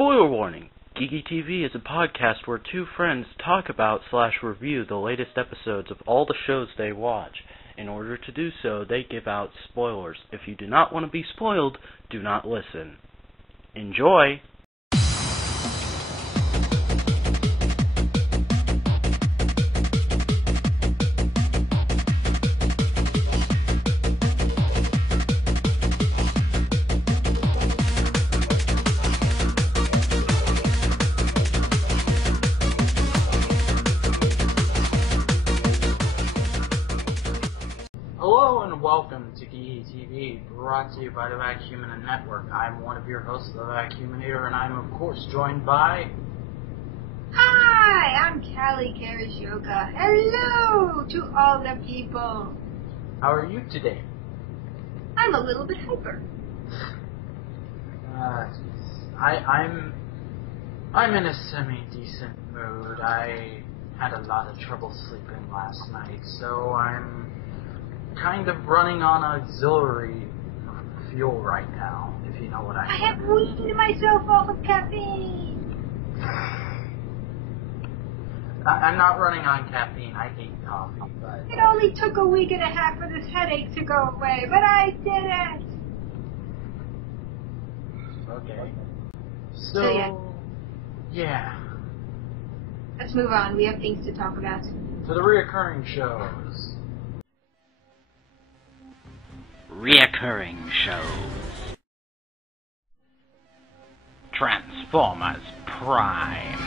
Spoiler warning! Geeky TV is a podcast where two friends talk about/review the latest episodes of all the shows they watch. In order to do so, they give out spoilers. If you do not want to be spoiled, do not listen. Enjoy! Hello and welcome to Geeky TV, brought to you by the Vacs Network. I'm one of your hosts, the Vacuminator, and I'm of course joined by... Hi, I'm Callie Karishoka. Hello to all the people. How are you today? I'm a little bit hyper. I'm in a semi-decent mood. I had a lot of trouble sleeping last night, so I'm kind of running on auxiliary fuel right now, if you know what I mean. I have weaned myself off of caffeine. I'm not running on caffeine. I hate coffee, but... It only took a week and a half for this headache to go away, but I did it. Okay. So, yeah. Let's move on. We have things to talk about. For the reoccurring shows. Reoccurring shows. Transformers Prime.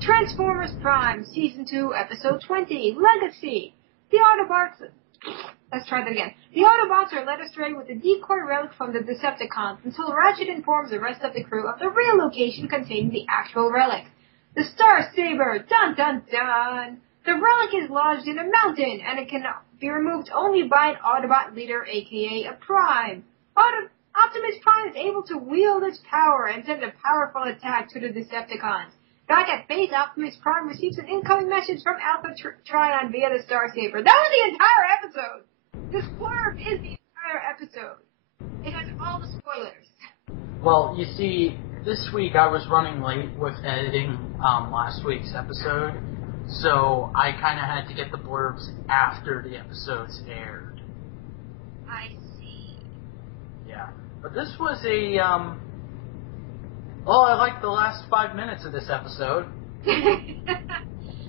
Transformers Prime, Season 2, Episode 20, Legacy. The Autobots... Let's try that again. The Autobots are led astray with a decoy relic from the Decepticons until Ratchet informs the rest of the crew of the real location containing the actual relic. The Star Saber! Dun dun dun! The relic is lodged in a mountain, and it can be removed only by an Autobot leader, aka a Prime. Optimus Prime is able to wield its power and send a powerful attack to the Decepticons. Back at base, Optimus Prime receives an incoming message from Alpha Trion via the Star Saber. That was the entire episode! This blurb is the entire episode. It has all the spoilers. Well, you see, this week I was running late with editing last week's episode, so I kind of had to get the blurbs after the episodes aired. I see. Yeah. But this was a, well, I liked the last 5 minutes of this episode. It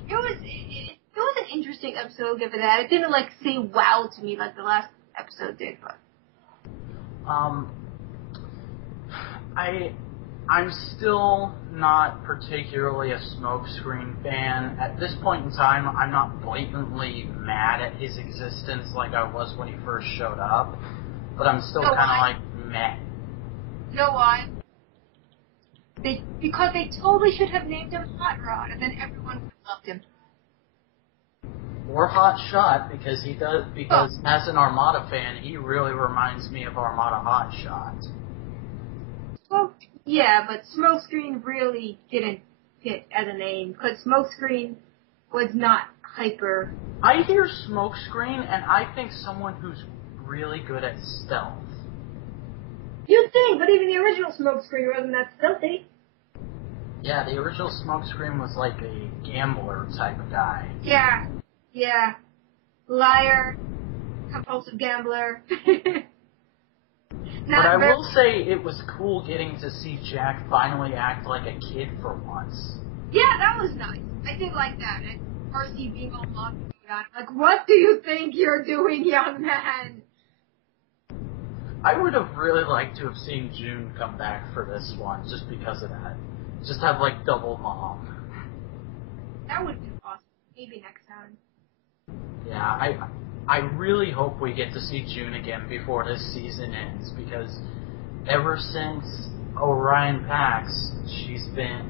was an interesting episode, given that. It didn't, say wow to me like the last episode did, but... I'm still not particularly a Smokescreen fan. At this point in time, I'm not blatantly mad at his existence like I was when he first showed up, but I'm still kind of like, meh. You know why? Because they totally should have named him Hot Rod, and then everyone would have loved him. Or Hot Shot, because as an Armada fan, he really reminds me of Armada Hot Shot. Well, yeah, but Smokescreen really didn't fit as a name, because Smokescreen was not hyper. I hear Smokescreen, and I think someone who's really good at stealth. You'd think, but even the original Smokescreen wasn't that stealthy. Yeah, the original Smokescreen was like a gambler type of guy. Yeah. Liar, compulsive gambler. But I will say it was cool getting to see Jack finally act like a kid for once. Yeah, that was nice. I did like that. And Percy being all locked out. Like, what do you think you're doing, young man? I would have really liked to have seen June come back for this one, just because of that. Just have, double mom. That would be awesome. Maybe next time. Yeah, I really hope we get to see June again before this season ends, because ever since Orion Pax, she's been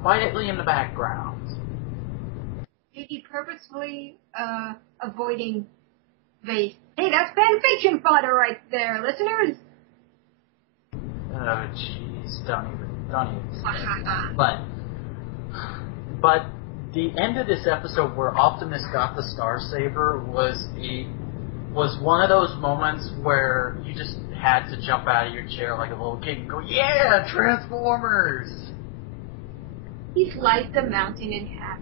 quietly in the background. Maybe purposefully avoiding base. Hey, that's fanfiction fodder right there, listeners. Oh, jeez, don't even. But the end of this episode where Optimus got the Star Saber was one of those moments where you just had to jump out of your chair like a little kid and go, yeah, Transformers! He sliced the mountain in half.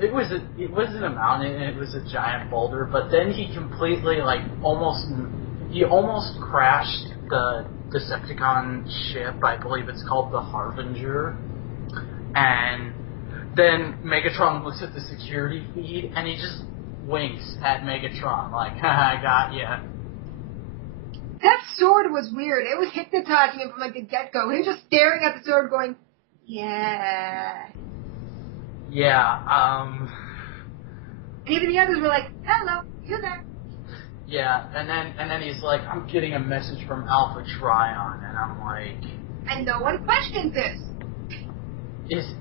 It wasn't a mountain, it was a giant boulder, but then he completely, almost crashed the Decepticon ship. I believe it's called the Harbinger. And then Megatron looks at the security feed, and he just winks at Megatron, like, haha, I got ya. That sword was weird. It was hypnotizing him from, the get-go. He was just staring at the sword going, yeah. Yeah, And even the others were like, hello, you there. Yeah, and then he's like, I'm getting a message from Alpha Trion, and I'm like... And no one questions this.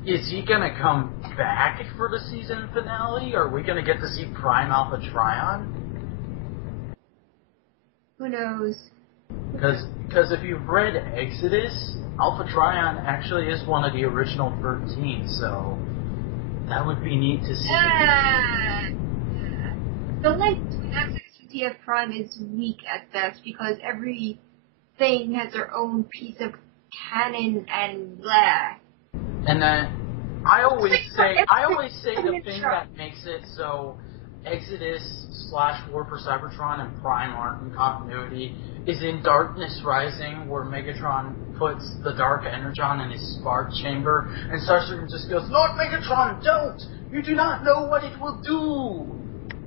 Is he gonna come back for the season finale? Are we gonna get to see Prime Alpha Trion? Who knows? Because if you've read Exodus, Alpha Trion actually is one of the original 13, so that would be neat to see. The link between Exodus and TF Prime is weak at best because every thing has their own piece of canon and blah. And then I always say the thing that makes it so Exodus / War for Cybertron and Prime aren't in continuity is in Darkness Rising, where Megatron puts the Dark Energon in his spark chamber, and Starscream just goes, Lord Megatron, don't! You do not know what it will do!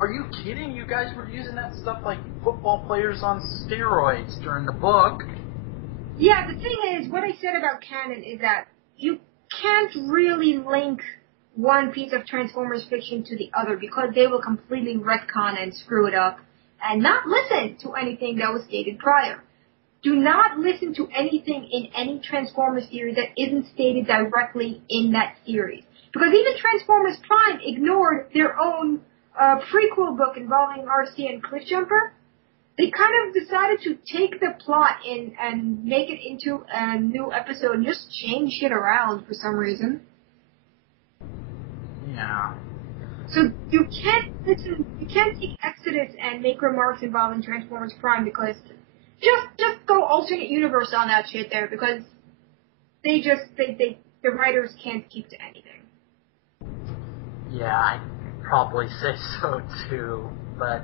Are you kidding? You guys were using that stuff like football players on steroids during the book. Yeah, the thing is, what I said about canon is that you can't really link one piece of Transformers fiction to the other because they will completely retcon and screw it up and not listen to anything that was stated prior. Do not listen to anything in any Transformers series that isn't stated directly in that series. Because even Transformers Prime ignored their own prequel book involving RC and Cliffjumper. They kind of decided to take the plot and make it into a new episode and just change shit around for some reason. Yeah. So you can't take Exodus and make remarks involving Transformers Prime because just go alternate universe on that shit there because the writers can't keep to anything. Yeah, I'd probably say so too, but...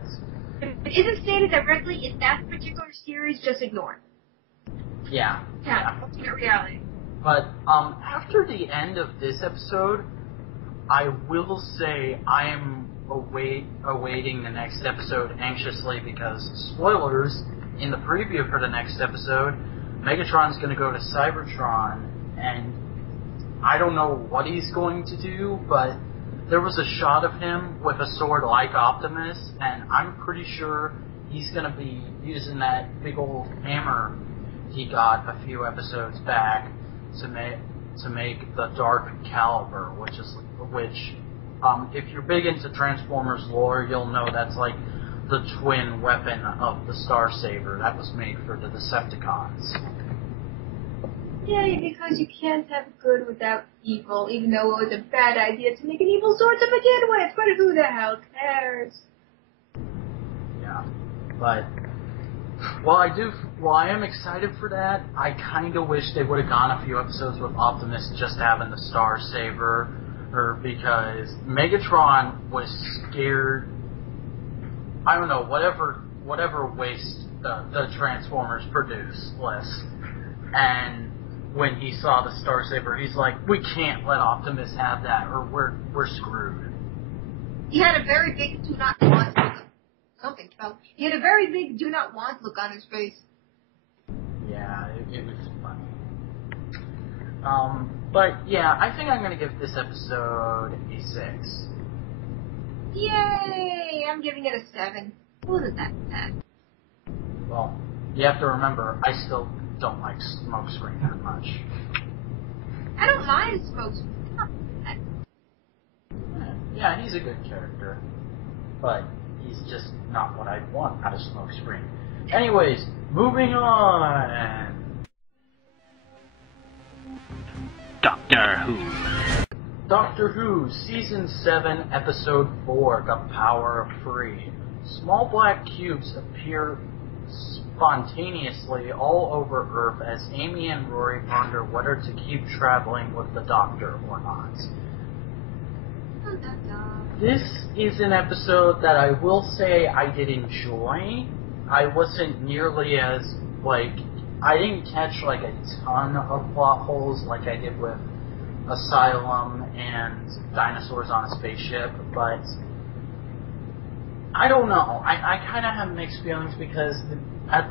If it isn't stated directly in that particular series, just ignore it. Yeah. Alternate reality. But, after the end of this episode, I will say I am awaiting the next episode anxiously because, spoilers, in the preview for the next episode, Megatron's going to go to Cybertron, and I don't know what he's going to do, but there was a shot of him with a sword like Optimus, and I'm pretty sure he's going to be using that big old hammer he got a few episodes back to make the Dark Caliber, which if you're big into Transformers lore, you'll know that's like the twin weapon of the Star Saber that was made for the Decepticons. Yeah, because you can't have good without evil, even though it was a bad idea to make an evil sword to begin with, but who the hell cares? Yeah, but while I am excited for that, I kind of wish they would have gone a few episodes with Optimus just having the Star Saber, because Megatron was scared. I don't know, whatever waste the Transformers produce, and when he saw the Star Saber, he's like, we can't let Optimus have that, or we're screwed. He had a very big do not want look. Something fell. He had a very big do not want look on his face. Yeah, it was funny. But yeah, I think I'm gonna give this episode a 6. Yay! I'm giving it a 7. It wasn't that bad. Well, you have to remember, I still don't like Smokescreen that much. I don't mind Smokescreen. Yeah, he's a good character. But he's just not what I'd want out of Smokescreen. Anyways, moving on! Doctor Who. Doctor Who, Season 7, Episode 4, The Power of Free. Small black cubes appear spontaneously all over Earth as Amy and Rory ponder whether to keep traveling with the Doctor or not. This is an episode that I will say I did enjoy. I wasn't nearly as, I didn't catch, a ton of plot holes like I did with Asylum and Dinosaurs on a Spaceship, but I don't know. I kind of have mixed feelings because,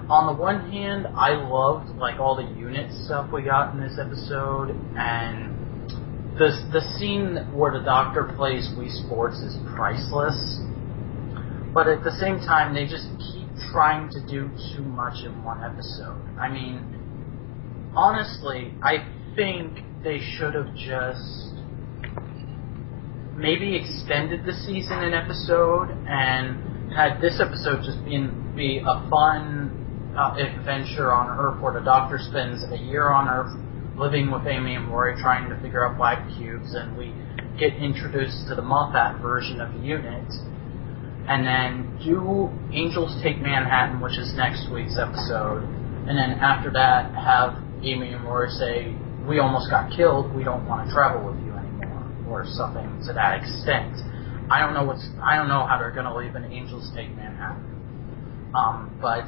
on the one hand, I loved, all the unit stuff we got in this episode, and the scene where the Doctor plays Wii Sports is priceless, but at the same time, they just keep trying to do too much in one episode. I mean, honestly, I think they should have just maybe extended the season an episode and had this episode just be a fun adventure on Earth where the Doctor spends a year on Earth living with Amy and Rory trying to figure out black cubes, and we get introduced to the Moffat version of the unit, and then do Angels Take Manhattan, which is next week's episode, and then after that have Amy and Rory say, we almost got killed, we don't want to travel with you anymore, or something to that extent. I don't know how they're going to leave an Angels Take Manhattan. But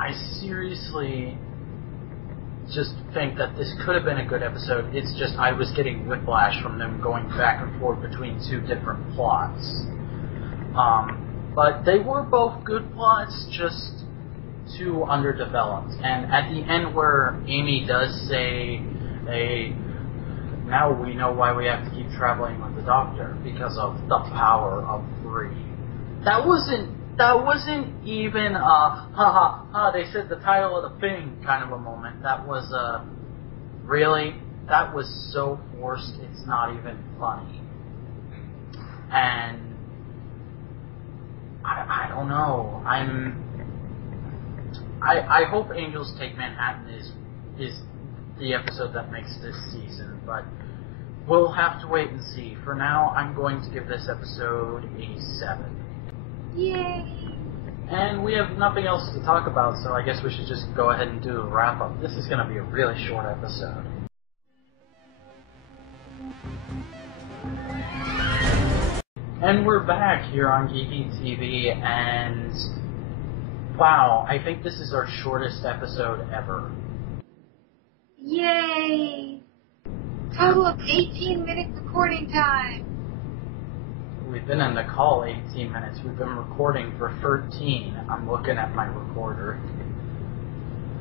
I seriously just think that this could have been a good episode. It's just I was getting whiplash from them going back and forth between two different plots. But they were both good plots, just too underdeveloped. And at the end where Amy does say, now we know why we have to keep traveling with the Doctor, because of the power of 3. That wasn't even a, they said the title of the thing kind of a moment. That was really, that was so forced, it's not even funny. And I don't know. I hope Angels Take Manhattan is the episode that makes this season, but we'll have to wait and see. For now, I'm going to give this episode a 7. Yay! And we have nothing else to talk about, so I guess we should just go ahead and do a wrap-up. This is going to be a really short episode. And we're back here on Geeky TV, and wow, I think this is our shortest episode ever. Yay! Total of 18 minutes recording time. We've been in the call 18 minutes. We've been recording for 13. I'm looking at my recorder.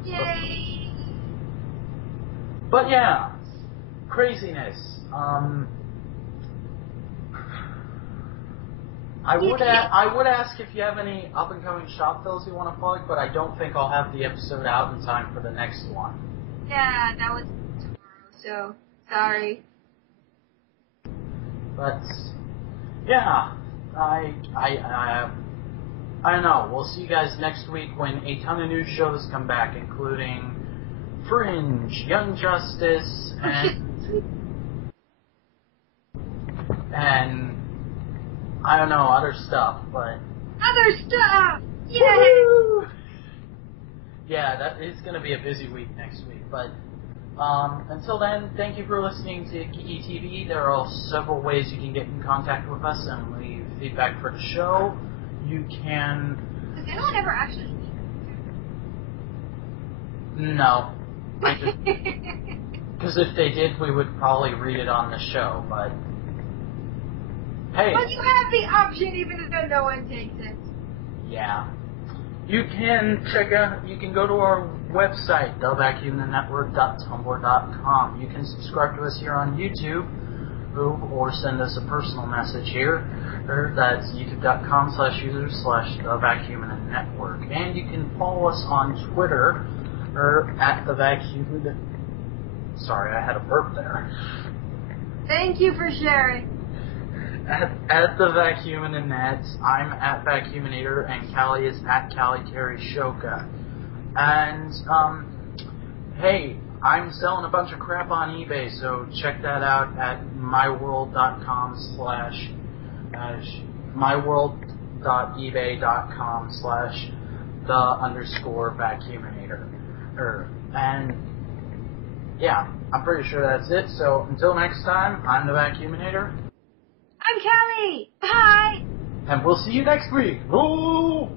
Yay! But yeah, craziness. I would ask if you have any up-and-coming shop fills you want to plug, but I don't think I'll have the episode out in time for the next one. Yeah, that was tomorrow, so sorry. But yeah, I don't know. We'll see you guys next week when a ton of new shows come back, including Fringe, Young Justice, and I don't know, other stuff, but Other stuff! Yay! Woo! Yeah, that is going to be a busy week next week, but until then, thank you for listening to Geeky TV. There are several ways you can get in contact with us and leave feedback for the show. You can... Does anyone ever actually No. I just... Because if they did, we would probably read it on the show, but... Hey. But you have the option even though no one takes it. Yeah. You can go to our website, thevacuumthenetwork.tumblr.com. You can subscribe to us here on YouTube, or send us a personal message here. That's youtube.com/users/thevacuumthenetwork. And you can follow us on Twitter, at thevacuum. Sorry, I had a burp there. Thank you for sharing. At the Vacuuminanet, I'm at Vacuuminator, and Callie is at Callie Carey Shoka. And, hey, I'm selling a bunch of crap on eBay, so check that out at myworld.ebay.com/ the underscore Vacuuminator. And yeah, I'm pretty sure that's it. So until next time, I'm the Vacuuminator. I'm Kelly. Bye. And we'll see you next week. Ooh!